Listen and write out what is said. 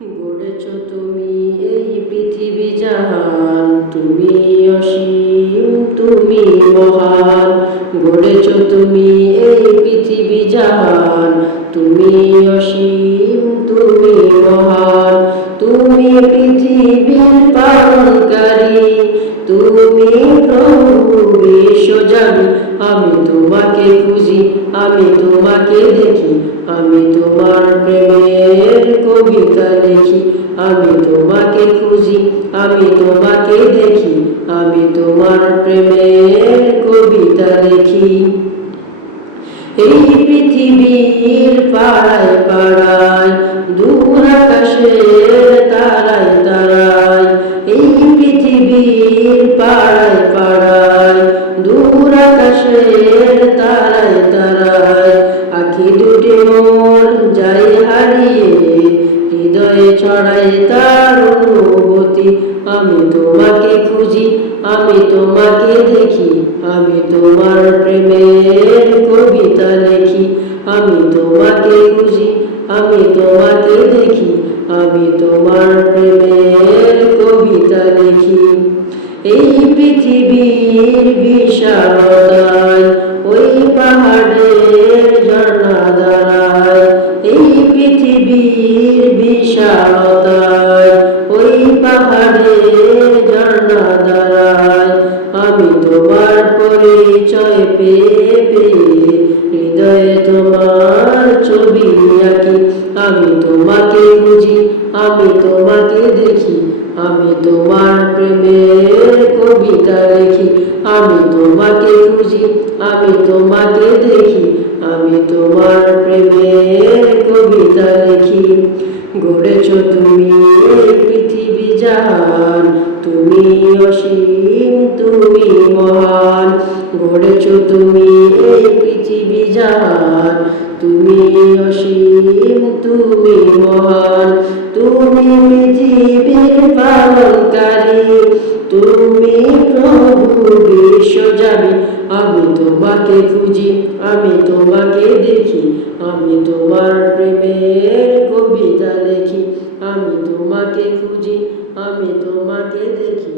গড়েছ তুমি এই পৃথিবী জাহান, তুমি অসীম, তুমি মহান। গড়েছ তুমি এই পৃথিবী জাহান, তুমি অসীম, তুমি মহান। তুমি পৃথিবীর পালনকারী, তুমি প্রভু বিশ্বজানি। আমি তোমাকে খুঁজি, আমি তোমাকে দেখি, আমি তোমার প্রেমের কবিতা লিখি। আমি তোমাকে খুঁজি, আমি তোমাকে দেখি, আমি তোমার প্রেমের কবিতা লিখি। এই পৃথিবীর পাড়ায় পাড়ায়, দূর আকাশের তারায় তারায়। এই পৃথিবীর পাড়ায় পাড়ায়, দূর আকাশের তারায় তারায়। আঁখি দুটি মোর যায় হারিয়ে, হৃদয়ে ছড়ায় তার অনুভূতি। আমি তোমাকে খুঁজি, আমি তোমাকে দেখি, আমি তোমার প্রেমের কবিতা লিখি। আমি তোমাকে খুঁজি, আমি তোমাকে দেখি, আমি তোমার প্রেমের কবিতা লিখি। এই পৃথিবীর বিশালতায়, ওই পাহাড়ের ঝর্ণা দাঁড়ায়। এই পৃথিবীর বিশালতায়, ওই পাহাড়ের ঝর্ণা দাঁড়ায়। আমি তোমার পরিচয় পেয়ে পেয়ে, হৃদয়ে তোমার ছবি আঁকি। আমি তোমাকে খুঁজি, আমি তোমাকে দেখি, আমি তোমার প্রেমের কবিতা লিখি। আমি তোমাকে খুঁজি, আমি তোমাকে দেখি, আমি তোমার প্রেমের কবিতা লিখি। গড়েছ তুমি এই পৃথিবী জাহান, তুমি অসীম, তুমি মহান। গড়েছ তুমি এই পৃথিবী জাহান, তুমি অসীম, তুমি মহান। তুমি পৃথিবীর পালনকারী, তুমি প্রভু বিশ্বজানি। আমি তোমাকে খুঁজি, আমি তোমাকে দেখি, আমি তোমার প্রেমের কবিতা লিখি। আমি তোমাকে খুঁজি, আমি তোমাকে দেখি,